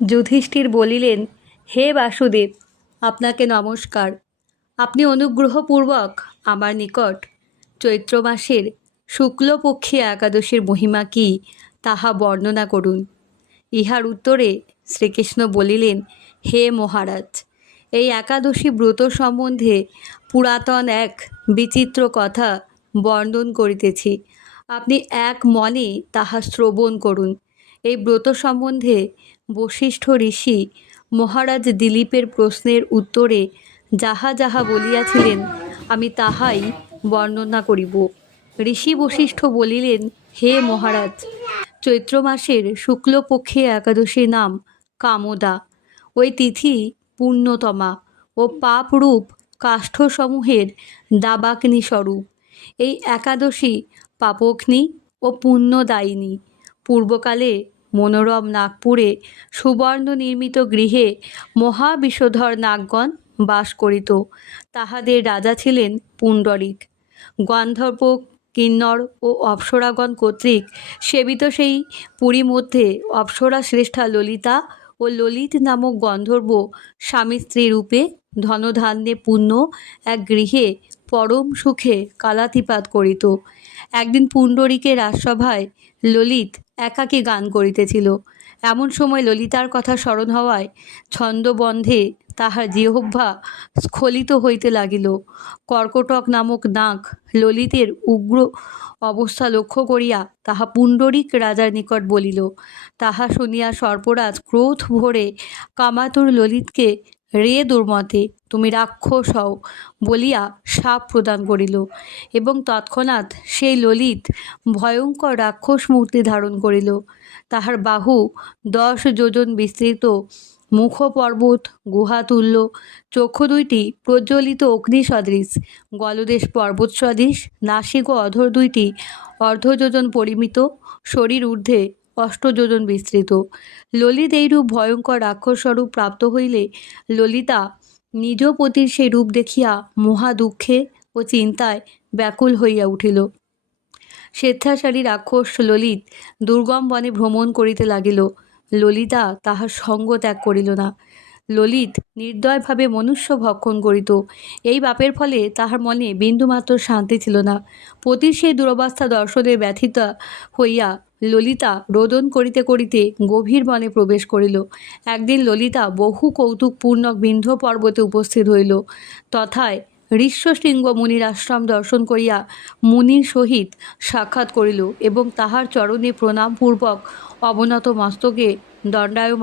যুধিষ্ঠির বলিলেন, হে বাসুদেব, আপনাকে নমস্কার। আপনি অনুগ্রহপূর্বক আমার নিকট চৈত্র মাসের শুক্লপক্ষী একাদশীর মহিমা কি তাহা বর্ণনা করুন। ইহার উত্তরে শ্রীকৃষ্ণ বলিলেন, হে মহারাজ, এই একাদশী ব্রত সম্বন্ধে পুরাতন এক বিচিত্র কথা বর্ণন করিতেছি। আপনি এক মনে তাহা শ্রবণ করুন। এই ব্রত সম্বন্ধে বশিষ্ঠ ঋষি মহারাজ দিলীপের প্রশ্নের উত্তরে যাহা যাহা বলিয়াছিলেন আমি তাহাই বর্ণনা করিব। ঋষি বশিষ্ঠ বলিলেন, হে মহারাজ, চৈত্র মাসের শুক্লপক্ষে একাদশীর নাম কামদা। ওই তিথি পুণ্যতমা ও পাপরূপ কাষ্ঠসমূহের দাবাগ্নি স্বরূপ। এই একাদশী পাপগ্নি ও পুণ্যদায়িনী। পূর্বকালে মনোরম নাগপুরে সুবর্ণ নির্মিত গৃহে মহাবিষধর নাগগণ বাস করিত। তাহাদের রাজা ছিলেন পুণ্ডরিক। গন্ধর্ব, কিন্নর ও অপ্সরাগণ কর্তৃক সেবিত সেই পুরী মধ্যে অপ্সরা শ্রেষ্ঠা ললিতা ও ললিত নামক গন্ধর্ব স্বামী স্ত্রী রূপে ধনধান্যে পূর্ণ এক গৃহে পরম সুখে কালাতিপাত করিত। একদিন পুণ্ডরীকের রাজসভায় ললিত একাকী গান করিতেছিল। এমন সময় ললিতার কথা স্মরণ হওয়ায় ছন্দবন্ধে তাহার জিহ্বা স্খলিত হইতে লাগিল। কর্কটক নামক নাগ ললিতের উগ্র অবস্থা লক্ষ্য করিয়া তাহা পুণ্ডরিক রাজার নিকট বলিল। তাহা শুনিয়া সর্পরাজ ক্রোধ ভরে কামাতুর ললিতকে, রে দুর্মতে, তুমি রাক্ষস হও বলিয়া শাপ প্রদান করিল এবং তৎক্ষণাৎ সেই ললিত ভয়ঙ্কর রাক্ষস মূর্তি ধারণ করিল। তাহার বাহু 10 যোজন বিস্তৃত, মুখ পর্বত গুহাতুল্য, চক্ষু দুইটি প্রজ্বলিত অগ্নি সদৃশ, গলদেশ পর্বত সদৃশ, নাসিক ও অধর দুইটি অর্ধযোজন পরিমিত, শরীর ঊর্ধ্বে 8 যোজন বিস্তৃত। ললিত এইরূপ ভয়ঙ্কর রাক্ষসস্বরূপ প্রাপ্ত হইলে ললিতা নিজ পতির সেই রূপ দেখিয়া মহা দুঃখে ও চিন্তায় ব্যাকুল হইয়া উঠিল। স্বেচ্ছাচারী রাক্ষস ললিত দুর্গম বনে ভ্রমণ করিতে লাগিল। ললিতা তাহার সঙ্গ ত্যাগ করিল না। ললিত নির্দয়ভাবে মনুষ্য ভক্ষণ করিত। এই পাপের ফলে তাহার মনে বিন্দুমাত্র শান্তি ছিল না। পতির সেই দুরবস্থা দর্শনে ব্যথিতা হইয়া ললিতা রোদন করিতে করিতে গভীর বনে প্রবেশ করিল। একদিন ললিতা বহু কৌতুকপূর্ণক বিন্ধ্য পর্বতে উপস্থিত হইল। তথায় ঋষ্যশৃঙ্গ মুনির আশ্রম দর্শন করিয়া মুনির সহিত সাক্ষাৎ করিল এবং তাহার চরণে প্রণামপূর্বক অবনত মস্তকে দণ্ডায়মান